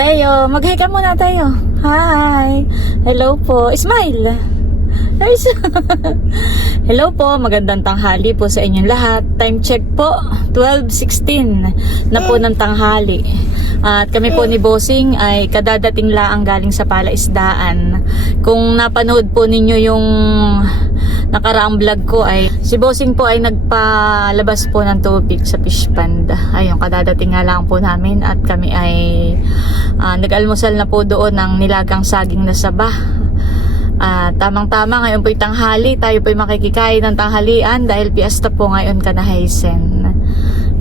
Tayo, mag-hi ka muna tayo. Hi. Hello po. Smile. Nice. Hello po, magandang tanghali po sa inyong lahat. Time check po, 12:16 na po ng tanghali. At kami po ni Bossing ay kadadating laang galing sa palaisdaan. Kung napanood po ninyo yung nakaraang vlog ko ay si Bossing po ay nagpalabas po ng tubig sa fish pond. Ayun, kadadating nga lang po namin at kami ay nag-almusal na po doon ng nilagang saging na saba. Tamang-tama ngayon po yung tanghali, tayo po yung makikikain ng tanghalian dahil piyesta po ngayon Kanahaysen.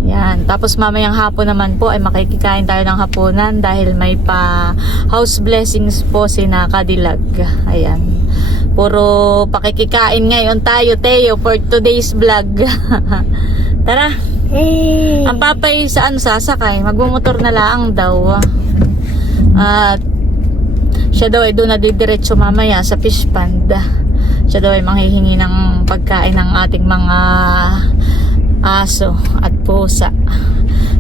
Yan. Tapos mamayang hapon naman po ay makikikain tayo ng hapunan dahil may pa house blessings po sina Kadilag. Ayan. Puro pakikikain ngayon tayo, Teo, for today's vlog. Tara. Hey. Ang papay saan sasakay? Magmumotor na lang daw. At siya daw ay doon na didiretso mamaya sa fish pond. Siya daw ay manghihingi ng pagkain ng ating mga aso at pusa.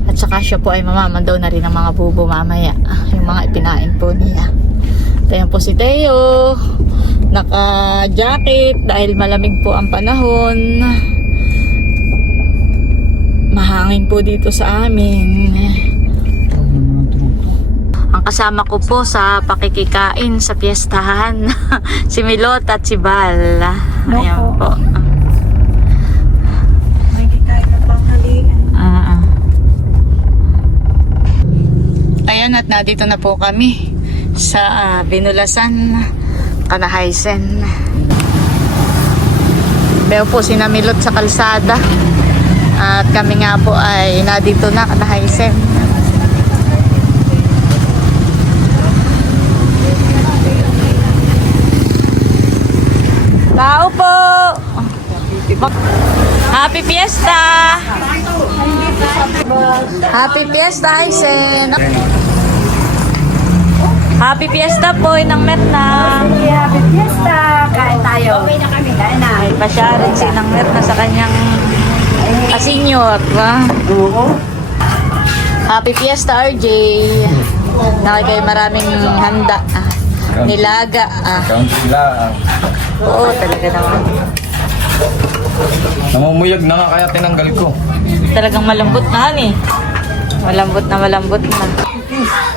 At saka siya po ay mamamandaw na rin ng mga bubo mamaya. Yung mga ipinain po niya. Ayan po si Teo. Naka-jacket dahil malamig po ang panahon. Mahangin po dito sa amin. Ang kasama ko po sa pakikikain sa piyestahan si Milot at si Bal. Ayan po. May kikain na tanghalian. Ayan, at nandito na po kami sa Binulasan, Kanahaysen. Beo po si Milot sa kalsada at kami nga po ay nandito na Kanahaysen. Tao po! Happy Fiesta! Happy Fiesta, Aysen! Happy Fiesta po, Inang Merna! Happy Fiesta! Kain tayo. Okay na kami, kain na. Ay, pasyarin si Inang Merna sa kanyang senior. Happy Fiesta, RJ! Nakikay maraming handa. Nilaga. Oo, talaga naman. Namumuyag na nga kaya tinanggal ko. Talagang malambot na eh. Malambot na.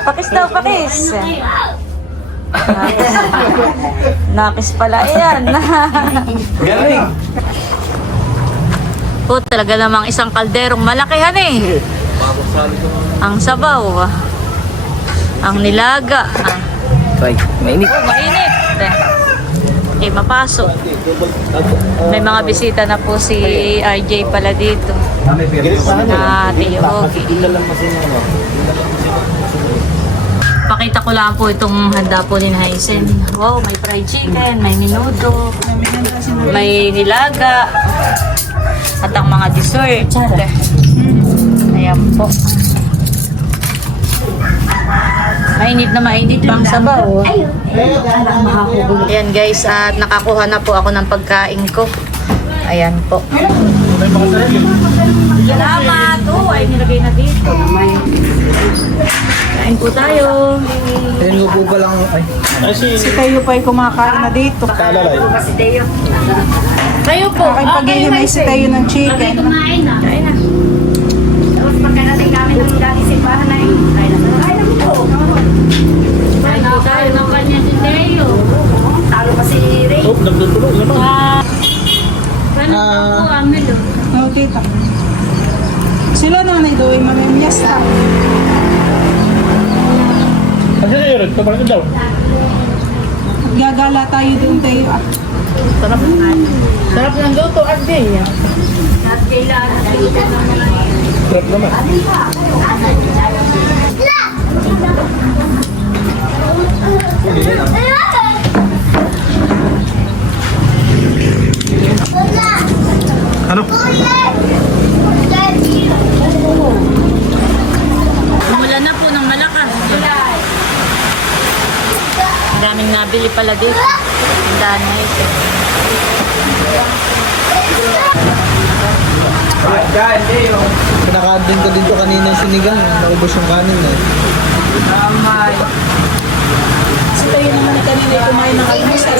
Pakis daw, pakis. Nakis pala yan. Galing! Oo, talaga namang isang kalderong malakihan eh. Ang sabaw. Ang nilaga. Try, mainit. Oh, mainit. Okay, mapasok. May mga bisita na po si RJ pala dito. Na Tio Hogi. Pakita ko lang po itong handa po ni Haysen. Wow, may fried chicken, may menudo, may nilaga, at ang mga dessert. Ayan po. Mainit na mainit pang sabaw. Ayan guys, at nakakuha na po ako ng pagkain ko. Ayan po. Salamat! Oh, ay nilagay na dito. Kain po tayo. Ayun po pa lang. Si Tayo pa ay kumakain na dito. Si Teo. Tayo po. Aking paghihimay si Tayo ng chicken. Kain na. Tapos pagkadating namin ng dati simbahan na yun, ay na po. Kain po tayo ng kanya si Teo. Talo pa si Ray. Nagtutulog naman. Paano po amin o? Okay, ta. Sila na doon, mamimiyas ta. Kasi na yun, kapag daw. Gagala tayo doon tayo. Sarap ng luto at din. At kailangan na dito naman. Sarap naman. Ano? Umulan na po ng malakas. Ang daming nabili pala dito. Ang dami na ito. Kinakain ko dito kanina yung sinigang. Naubos yung kanin eh. Kasi tayo naman na kanina ay kumain ng almusal.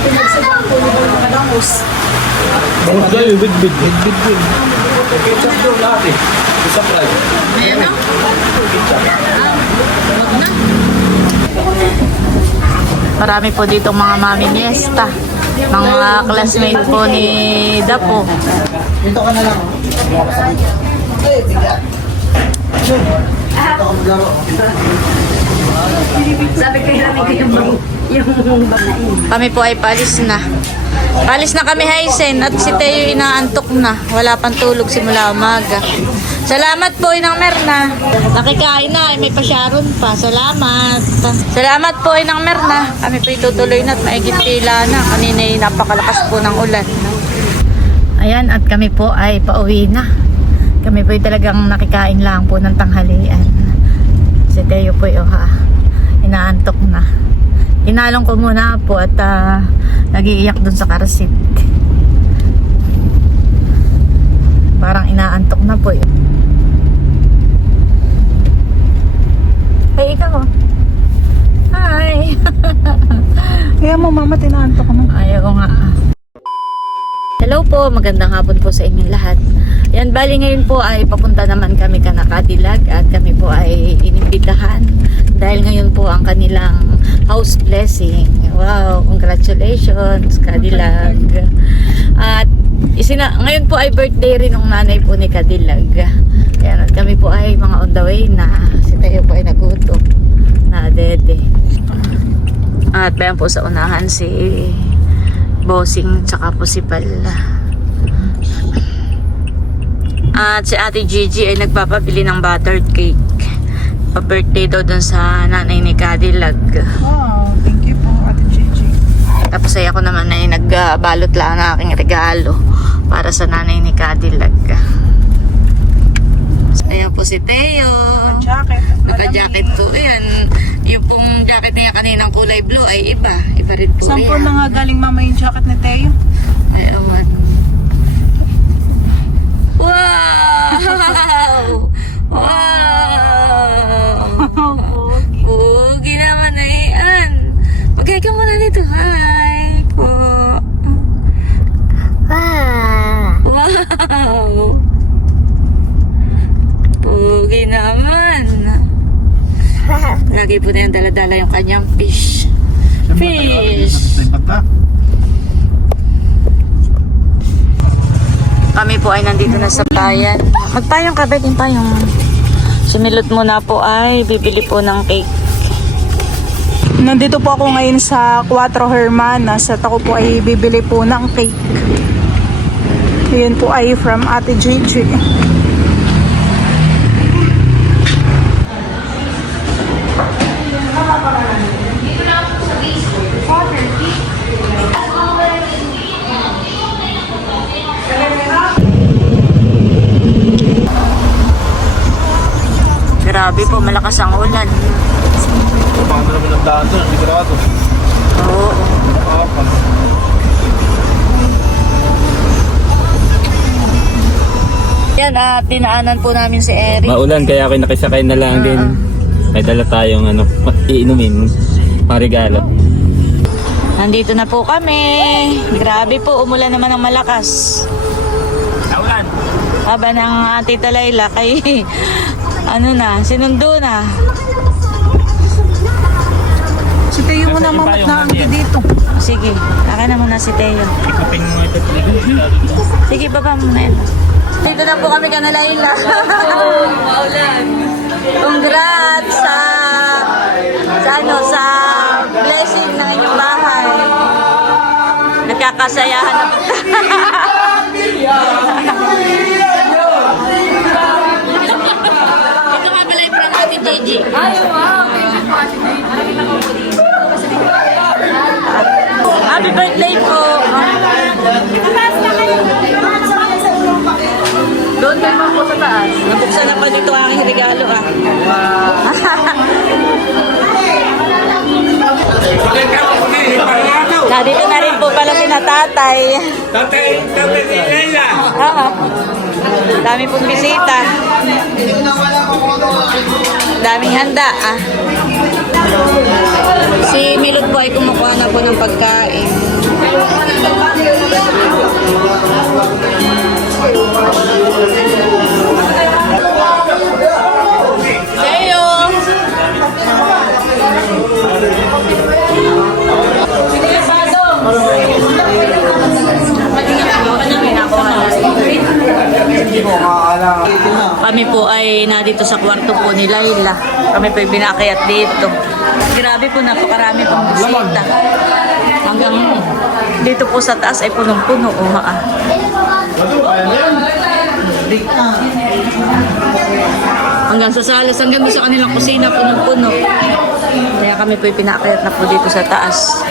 Pinagsagang po nito ng alamos. Bakit kayo? Bid-bid. Bid-bid yun. Ketchup doon lahat eh. Isa fry. Marami po dito mga mami niesta. Mga classmate po ni Dapo. Sabi ko hiramig ko yung banain. Kami po ay palis na. Palis na kami, Haisen, at si Teo inaantok na. Wala pang tulog simula umaga. Salamat po, Inang Merna. Nakikain na, may pasyaron pa. Salamat. Salamat po, Inang Merna. Kami po itutuloy na at maigit pila na. Kanina ay napakalakas po ng ulan. Ayan, at kami po ay pauwi na. Kami po ay talagang nakikain lang po ng tanghalian. Si Teo po ay inaantok na. Inalong ko muna po at nag-iiyak dun sa car seat. Parang inaantok na po. Hey, ikaw. Hi. Kaya mo mama, tinaanto ko mo. Ayaw ko nga. Hello po, magandang hapon po sa inyong lahat. Yan, bali ngayon po ay papunta naman kami Kadilag at kami po ay inimbitahan dahil ngayon po ang kanilang house blessing. Wow, congratulations Kadilag. At ngayon po ay birthday rin ng nanay po ni Kadilag. Yan, at kami po ay mga on the way na. Si Tayo po ay nagutom na dede. At bayan po sa unahan si Bossing tsaka po si Pala. At si Ate Gigi ay nagpapabili ng buttered cake. Pa-birthday daw dun sa nanay ni Kadilag. Oh, thank you po, Ate Gigi. Tapos ay ako naman ay nagbalot lang ang aking regalo para sa nanay ni Kadilag. Ayan po si Teo. Jacket. Naka-jacket po. Ayan. Yung pong jacket niya kaninang kulay blue ay iba. Iba rin po. Saan po yan. na nga galing mama yung jacket ni Teo? Ay, awan. Wow! Wow! Pugi naman na yan. Mag-hi ka muna dito. Hi po. Wow! Pugi naman. Lagi po na yung dala-dala yung kanyang fish. Fish! Kami po ay nandito na sa bayan. Magpayong ka, Bek, yung payong. Sumilot muna po ay bibili po ng cake. Nandito po ako ngayon sa Cuatro Hermanas at ako po ay bibili po ng cake. Yun po ay from Ate Gigi. Grabe po, malakas ang ulan. Paano naman ang daan doon? Sigurado. Oo. Yan, tinaanan po namin si Eric. Maulan kaya ako nakisakay na lang din. May dala tayong iinumin, regalo. Nandito na po kami. Grabe po, umulan naman ng malakas. Ulan. Haba ng Tita Layla kay sinundo na. Si Teo mo na mama na ang dito. Sige, akin na muna si Teo. Ikupin mo ito. Sige, baba muna yan. Dito na po kami Layla. Maulan. Congrats sa blessing ng inyong bahay. Nagkakasayahan na po. Ito nga pala yung from Ate Gigi. Ay, wow! Thank you po, Ate Gigi. Happy birthday po! Doon kayo po sa taas. Nabuksan na pa dito ang aking regalo ah. Dito na rin po pala si Natatay. Tatay si Layla. Dami pong bisita. Daming handa ah. Si Milot po ay kumukuha na po ng pagkain. Sayo! Kami po ay nandito sa kwarto po ni Laila. Kami po ay pinaakyat dito. Grabe po, napakarami pong bisita. Hanggang dito po sa taas ay punong-puno. Hanggang sa salas, hanggang doon sa kanilang kusina, punong-puno. Kaya kami po ay pinaakyat na po dito sa taas.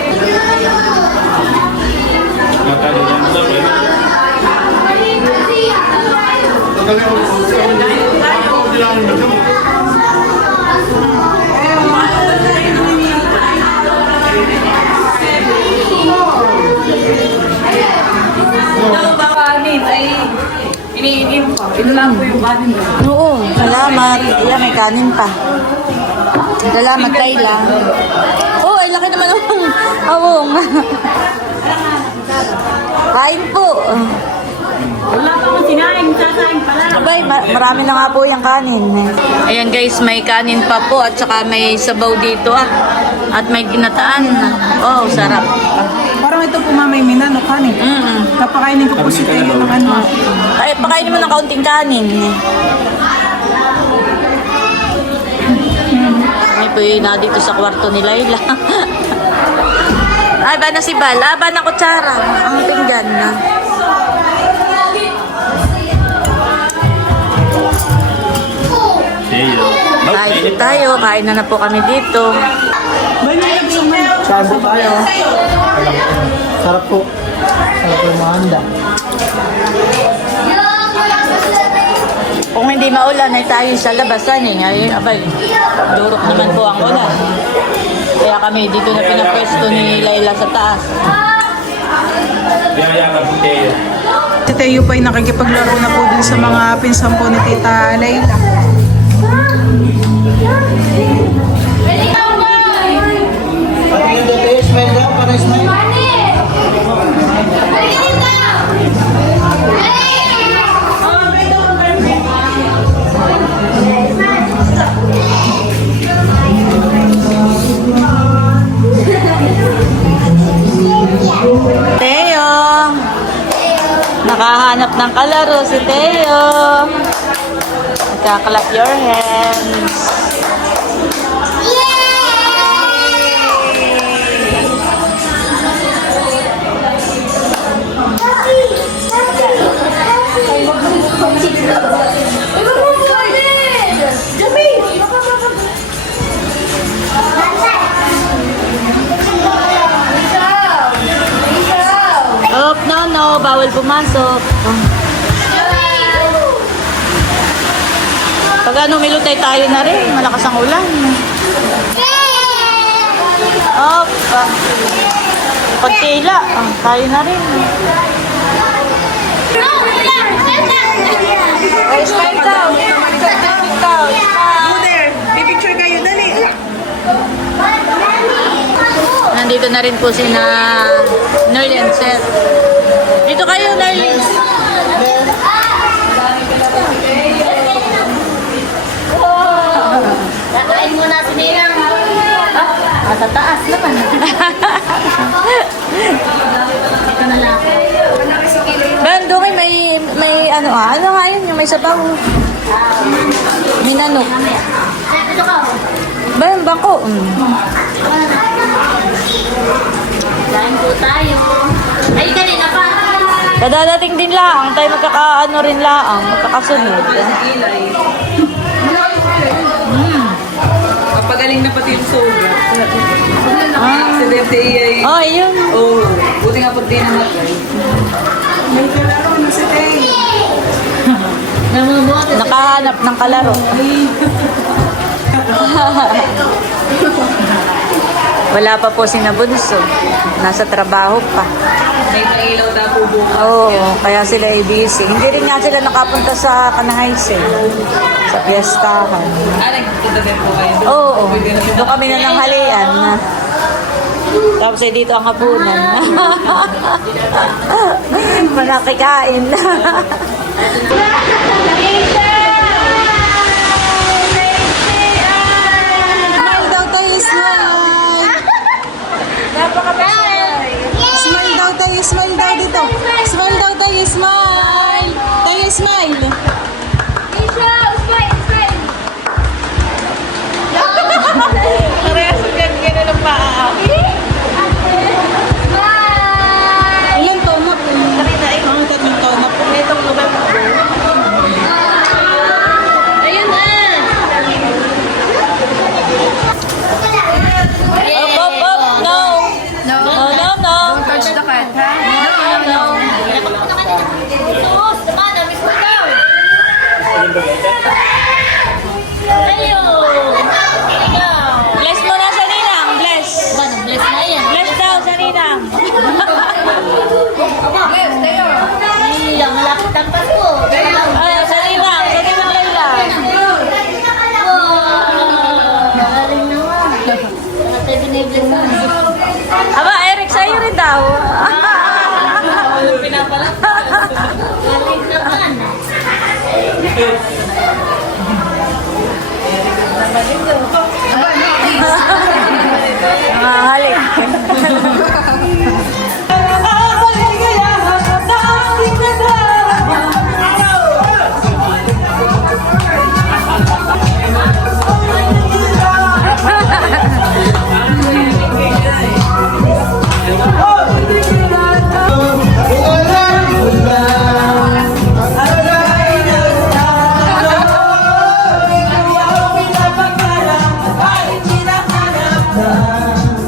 Oo, salamat. Yan, may kanin pa. Salamat, Kayla. Oh, ay laki naman ang awong. Kain po. Wala pa akong sinain, sasain pala. Abay, marami na nga po yung kanin. Ayan guys, may kanin pa po at saka may sabaw dito ah. At may ginataan. Oh, sarap. Parang ito po mamay minano kanin. Kapakainin ko po si Teo ng ano. Ay, pakainin mo ng kaunting kanin. May po yun na dito sa kwarto ni Laila. Ay, ba na si Bal? Ba na kutsara? Ang pinggan na. Kain po tayo. Kain na po kami dito. Saan po tayo? Sarap po. Sarap po yung mga handa. Kung hindi maulan ay tayo sa labasan eh. Ay, abay, durok naman po ang ulan. Kaya kami dito na pinapwesto ni Laila sa taas. Si Teo po ay nakikipaglaro na po dun sa mga pinsan po ni Tita Layla. Patingin dito, smile daw. Para smile. Teo! Nakahanap ng kalaro si Teo. Nagka-clap your hands. Oh, no, bawal pumasok. Pag ano, milutay tayo na rin. Malakas ang ulan. Opa. Pagkila, tayo na rin. Ay, smile daw. Smile daw. Pipicture kayo, dali. Nandito na rin po si na Nerly and Seth. Dito kayo, Nerly. Kakain muna si Ninang. Sa taas naman. Ito na lang. Bandungay, may ano ano nga yun, yung may sabaw. Minanok. Ito ka. Ba, yung bako. Kain po tayo. Ay, kanina pa. Kadadating din lang, tayo magkakaano rin lang, magkakasunod. Kapagaling na pati yung sobra. Ah. ay... Oh, yun. Oh, buti nga pag di namatay. May kalaro na si Teo. Nakahanap ng kalaro. Wala pa po si Nabunso. Nasa trabaho pa. May mailaw na po bukas. Oo, kaya sila ay busy. Hindi rin nga sila nakapunta sa Kanahays sa piyestahan. Nagpunta din po kayo. Oo, doon kami na ng halian. Tapos ay dito ang hapunan. Manakikain. Smile daw tayo, smile! Smile daw tayo, smile daw dito. Smile daw tayo, smile! Tayo, smile! Ilan taon na po? Ang tatlong taon na po. Itong November. Up, up, up. No. No, no, no. Touch the cat, ha? Bless mo na sa ninang. Bless. Bless daw sa ninang. Ay, sa ninang. Sa ninang Layla. Aba, Eric, sa'yo rin daw. Halik.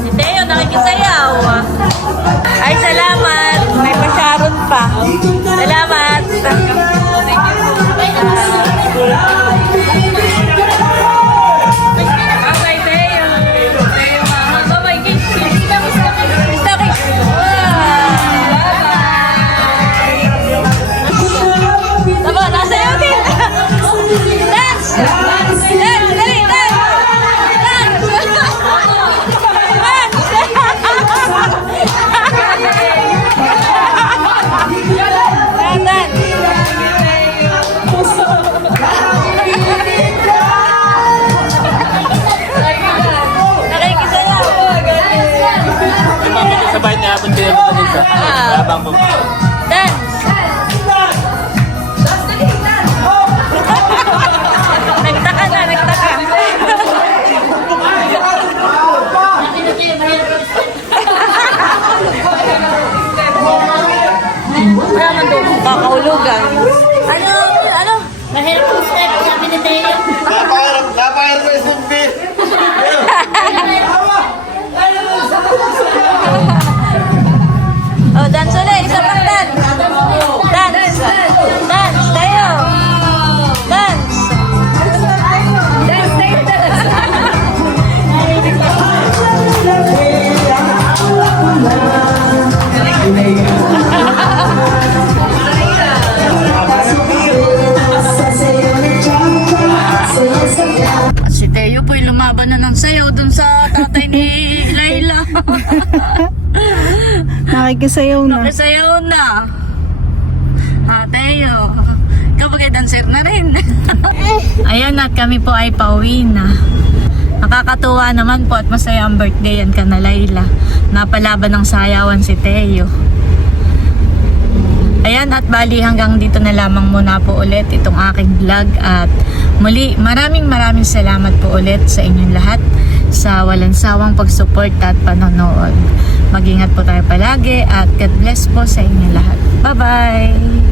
Si Teo, nakikisayaw. Ay, salamat. May pasyaron pa. Salamat. Okay, Teo. Oh my gosh. Gusto kiss. Tama, nasayaw din. Dance! Dance! Dali, dance! Sa bahay niya, habang pinapita din sa habang mo. Dance! Nagtaka na, nagtaka. Wala man doon, kakahulugan. Ano? Mahirap po step, sabi ni Teo. Napakahirap ko SMB. Oh, dance ulit. Isa pang dance. Dance. Dance. Tayo. Dance. At si Teo po'y lumaban na ng sayaw dun sa tatay ni Layla. Nakikisayaw na. Nakisayaw na. Teo. Kapag dancer na rin. Ayan, at kami po ay pauwi na. Nakakatuwa naman po at masaya ang birthday yan ka na Layla. Napalaban ng sayawan si Teo. Ayan, at bali hanggang dito na lamang muna po ulit itong aking vlog. At muli, maraming salamat po ulit sa inyong lahat sa walang sawang pag-support at panonood. Mag-ingat po tayo palagi at God bless po sa inyong lahat. Bye-bye!